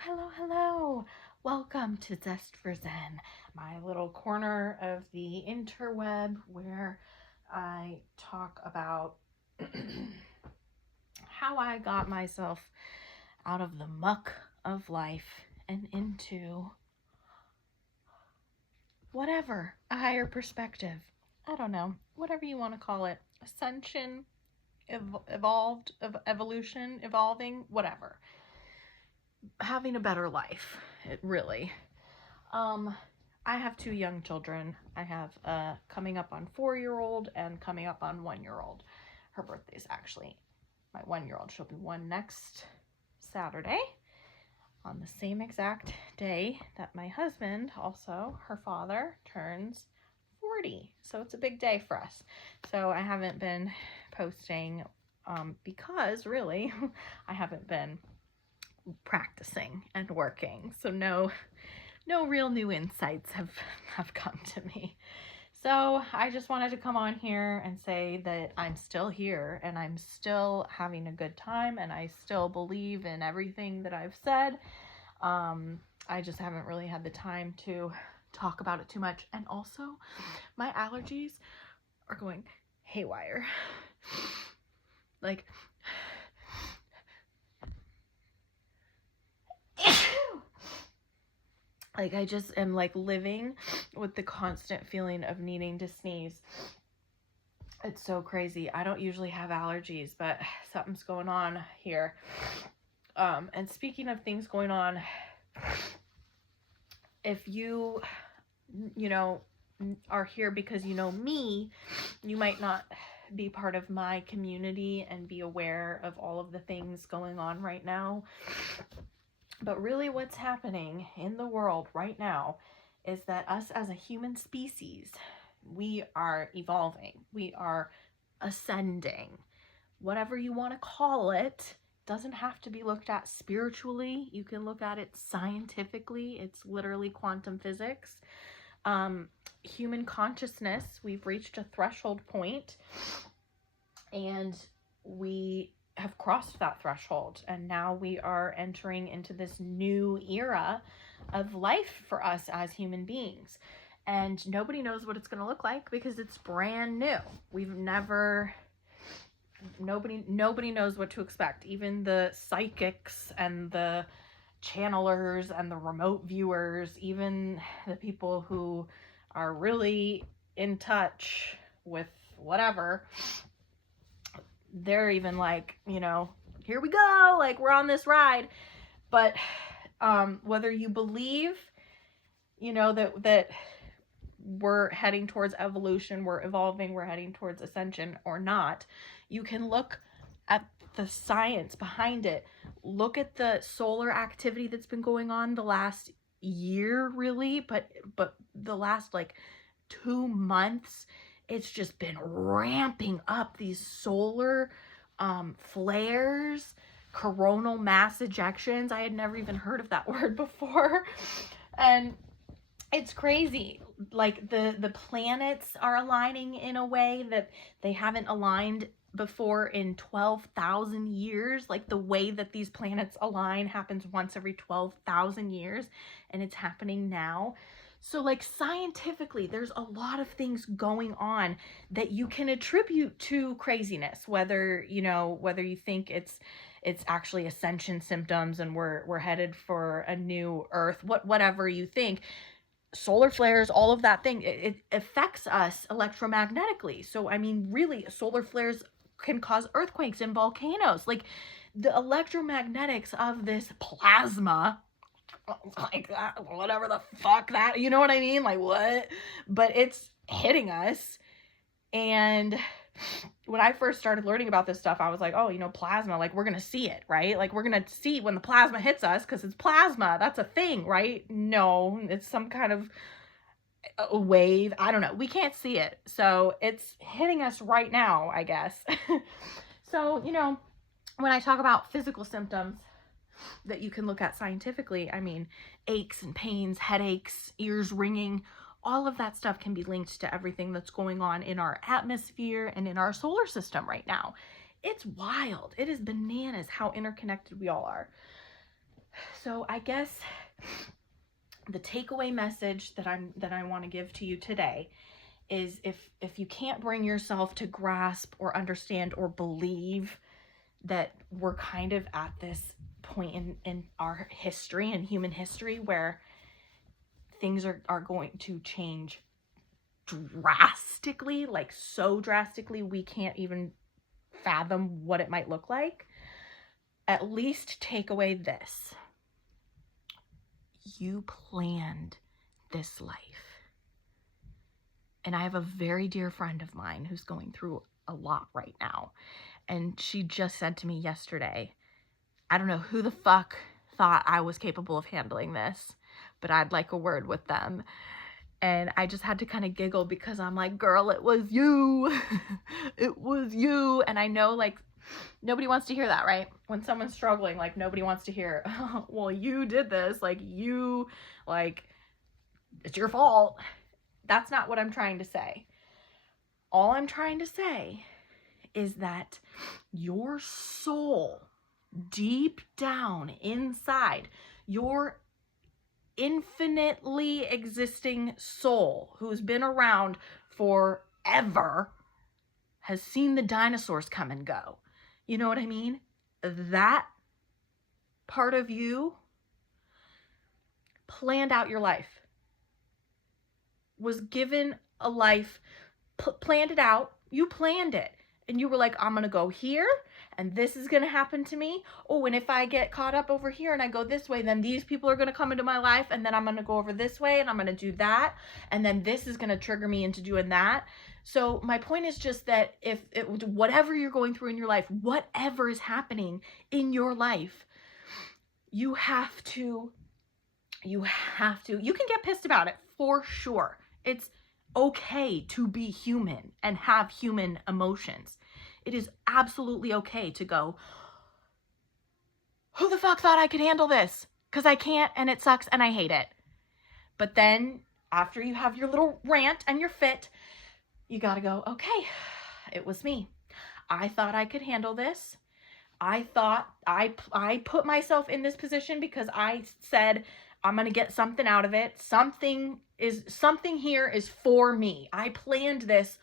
Hello. Welcome to Zest for Zen, my little corner of the interweb where I talk about how I got myself out of the muck of life and into whatever, a higher perspective. I don't know, whatever you want to call it. Ascension, evolution, evolving, whatever. Having a better life, it really. I have two young children. I have coming up on 4-year-old and coming up on 1-year-old. Her birthday's actually my 1-year-old. She'll be one next Saturday on the same exact day that my husband, also her father, turns 40. So it's a big day for us. So I haven't been posting because really I haven't been practicing and working. So no real new insights have come to me. So I just wanted to come on here and say that I'm still here and I'm still having a good time and I still believe in everything that I've said. I just haven't really had the time to talk about it too much. And also my allergies are going haywire. Like, I just am like living with the constant feeling of needing to sneeze. It's so crazy. I don't usually have allergies, but something's going on here. And speaking of things going on, if you are here because you know me, you might not be part of my community and be aware of all of the things going on right now. But really what's happening in the world right now is that us as a human species, we are evolving. We are ascending. Whatever you want to call it, doesn't have to be looked at spiritually. You can look at it scientifically. It's literally quantum physics. Human consciousness, we've reached a threshold point and we have crossed that threshold, and now we are entering into this new era of life for us as human beings, and nobody knows what it's going to look like because it's brand new. Nobody knows what to expect. Even the psychics and the channelers and the remote viewers, even the people who are really in touch with whatever, they're even like, here we go, like we're on this ride. But whether you believe, that we're heading towards evolution, we're evolving, we're heading towards ascension or not, you can look at the science behind it. Look at the solar activity that's been going on the last year, really, but the last 2 months, it's just been ramping up. These solar flares, coronal mass ejections. I had never even heard of that word before. And it's crazy. Like the planets are aligning in a way that they haven't aligned before in 12,000 years. Like the way that these planets align happens once every 12,000 years, and it's happening now. So scientifically, there's a lot of things going on that you can attribute to craziness, whether you think it's actually ascension symptoms and we're headed for a new earth, whatever you think. Solar flares, all of that thing, it affects us electromagnetically. So really, solar flares can cause earthquakes and volcanoes. Like the electromagnetics of this plasma, whatever the fuck that, you know what I mean? Like what? But it's hitting us. And when I first started learning about this stuff, I was like, oh, plasma, like we're going to see it, right? Like we're going to see when the plasma hits us because it's plasma. That's a thing, right? No, it's some kind of a wave. I don't know. We can't see it. So it's hitting us right now, I guess. So, when I talk about physical symptoms that you can look at scientifically, aches and pains, headaches, ears ringing, all of that stuff can be linked to everything that's going on in our atmosphere and in our solar system right now. It's wild. It is bananas how interconnected we all are. So I guess the takeaway message that I want to give to you today is if you can't bring yourself to grasp or understand or believe that we're kind of at this point in our history and human history where things are going to change drastically, like so drastically we can't even fathom what it might look like, at least take away this: you planned this life. And I have a very dear friend of mine who's going through a lot right now, and she just said to me yesterday, I don't know who the fuck thought I was capable of handling this, but I'd like a word with them. And I just had to kind of giggle because I'm like, girl, it was you. It was you. And I know, like, nobody wants to hear that, right? When someone's struggling, like, nobody wants to hear, oh, well, you did this. Like, it's your fault. That's not what I'm trying to say. All I'm trying to say is that your soul, deep down inside, your infinitely existing soul who's been around forever, has seen the dinosaurs come and go. You know what I mean? That part of you planned out your life, was given a life, planned it out. You planned it. And you were like, I'm going to go here, and this is going to happen to me. Oh, and if I get caught up over here and I go this way, then these people are going to come into my life, and then I'm going to go over this way, and I'm going to do that, and then this is going to trigger me into doing that. So my point is just that whatever you're going through in your life, whatever is happening in your life, you can get pissed about it for sure. It's okay to be human and have human emotions. It is absolutely okay to go, who the fuck thought I could handle this? Because I can't, and it sucks, and I hate it. But then after you have your little rant and your fit, you got to go, okay, it was me. I thought I could handle this. I thought I put myself in this position because I said, I'm going to get something out of it. Something here is for me. I planned this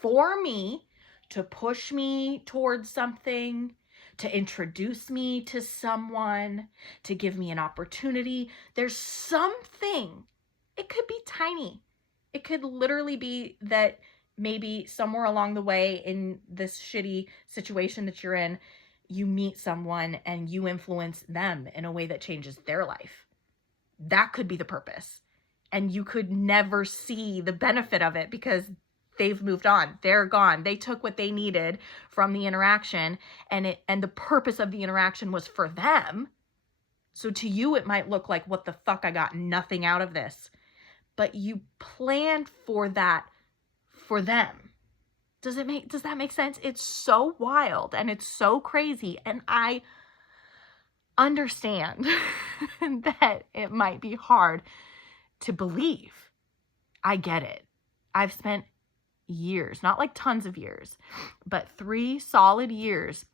for me, to push me towards something, to introduce me to someone, to give me an opportunity. There's something. It could be tiny. It could literally be that maybe somewhere along the way in this shitty situation that you're in, you meet someone and you influence them in a way that changes their life. That could be the purpose. And you could never see the benefit of it because they've moved on. They're gone. They took what they needed from the interaction, and the purpose of the interaction was for them. So to you, it might look like, what the fuck? I got nothing out of this. But you planned for that for them. Does that make sense? It's so wild and it's so crazy. And I understand that it might be hard to believe. I get it. I've spent years, not like tons of years, but 3 solid years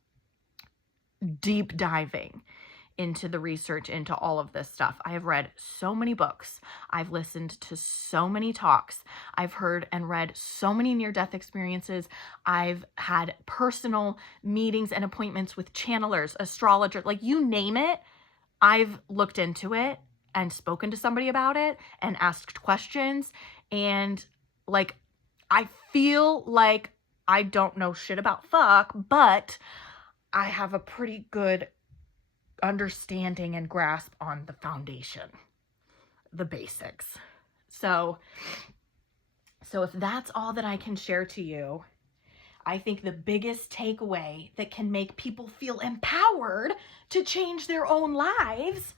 deep diving into the research, into all of this stuff. I have read so many books. I've listened to so many talks. I've heard and read so many near-death experiences. I've had personal meetings and appointments with channelers, astrologers, like you name it. I've looked into it and spoken to somebody about it and asked questions. And like, I feel like I don't know shit about fuck, but I have a pretty good understanding and grasp on the foundation, the basics. So if that's all that I can share to you, I think the biggest takeaway that can make people feel empowered to change their own lives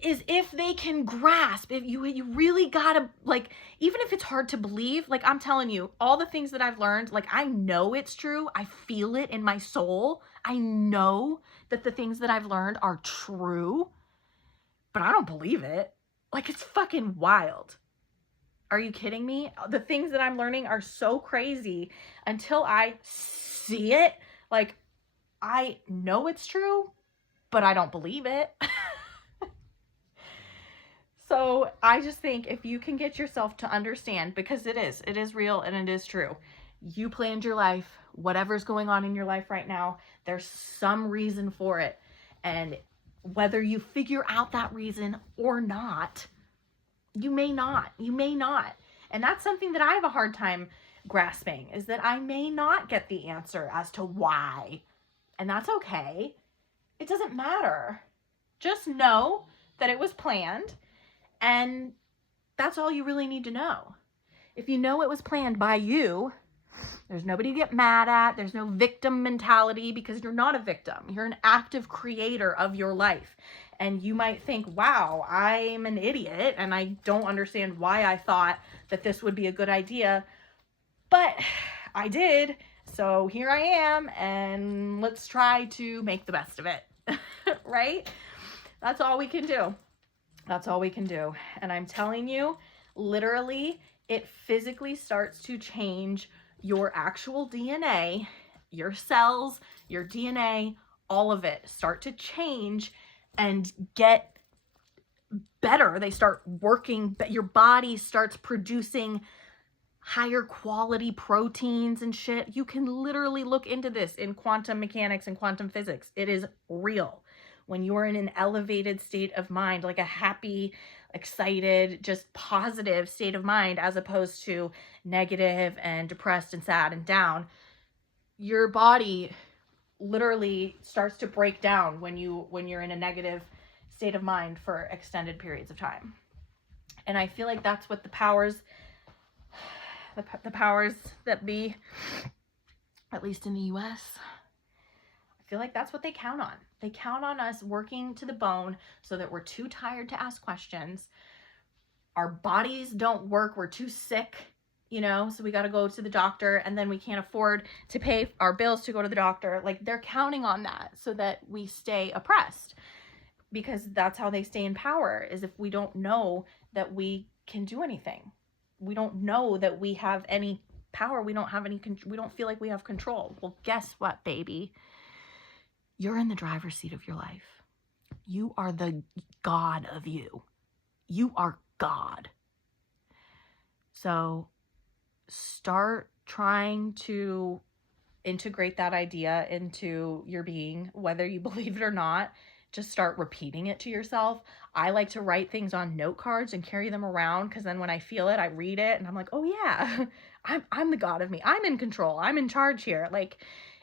is if they can grasp, if you really gotta, like, even if it's hard to believe, like I'm telling you, all the things that I've learned, like I know it's true. I feel it in my soul. I know that the things that I've learned are true, but I don't believe it. Like, it's fucking wild. Are you kidding me? The things that I'm learning are so crazy until I see it. Like, I know it's true, but I don't believe it. So I just think if you can get yourself to understand, because it is real and it is true. You planned your life, whatever's going on in your life right now, there's some reason for it. And whether you figure out that reason or not, you may not. And that's something that I have a hard time grasping, is that I may not get the answer as to why. And that's okay. It doesn't matter. Just know that it was planned, and that's all you really need to know. If you know it was planned by you, there's nobody to get mad at. There's no victim mentality, because you're not a victim. You're an active creator of your life. And you might think, wow, I'm an idiot and I don't understand why I thought that this would be a good idea. But I did. So here I am, and let's try to make the best of it. Right? That's all we can do. That's all we can do. And I'm telling you, literally, it physically starts to change your actual DNA, your cells, your DNA, all of it start to change and get better. They start working, but your body starts producing higher quality proteins and shit. You can literally look into this in quantum mechanics and quantum physics. It is real. When you're in an elevated state of mind, like a happy, excited, just positive state of mind, as opposed to negative and depressed and sad and down, your body literally starts to break down when you're in a negative state of mind for extended periods of time. And I feel like that's what the powers that be, at least in the US, I feel like that's what they count on. They count on us working to the bone so that we're too tired to ask questions. Our bodies don't work. We're too sick, so we got to go to the doctor, and then we can't afford to pay our bills to go to the doctor. Like, they're counting on that so that we stay oppressed, because that's how they stay in power, is if we don't know that we can do anything. We don't know that we have any power. We don't feel like we have control. Well, guess what, baby? You're in the driver's seat of your life. You are the God of you. You are God. So start trying to integrate that idea into your being, whether you believe it or not. Just start repeating it to yourself. I like to write things on note cards and carry them around, because then when I feel it, I read it and I'm like, oh yeah, I'm the God of me. I'm in control. I'm in charge here. Like,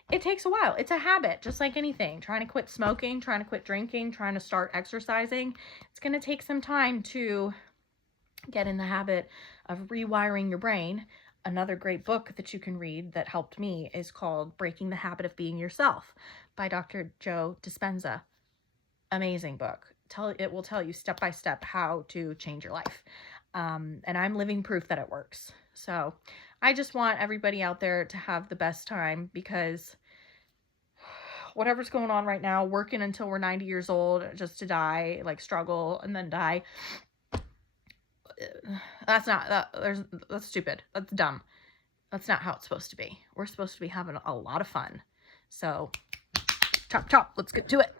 it takes a while. It's a habit, just like anything. Trying to quit smoking, trying to quit drinking, trying to start exercising. It's going to take some time to get in the habit of rewiring your brain. Another great book that you can read that helped me is called Breaking the Habit of Being Yourself by Dr. Joe Dispenza. Amazing book. It will tell you step by step how to change your life. And I'm living proof that it works. So I just want everybody out there to have the best time, because whatever's going on right now, working until we're 90 years old just to die, like struggle and then die, that's stupid. That's dumb. That's not how it's supposed to be. We're supposed to be having a lot of fun. So chop, chop, let's get to it.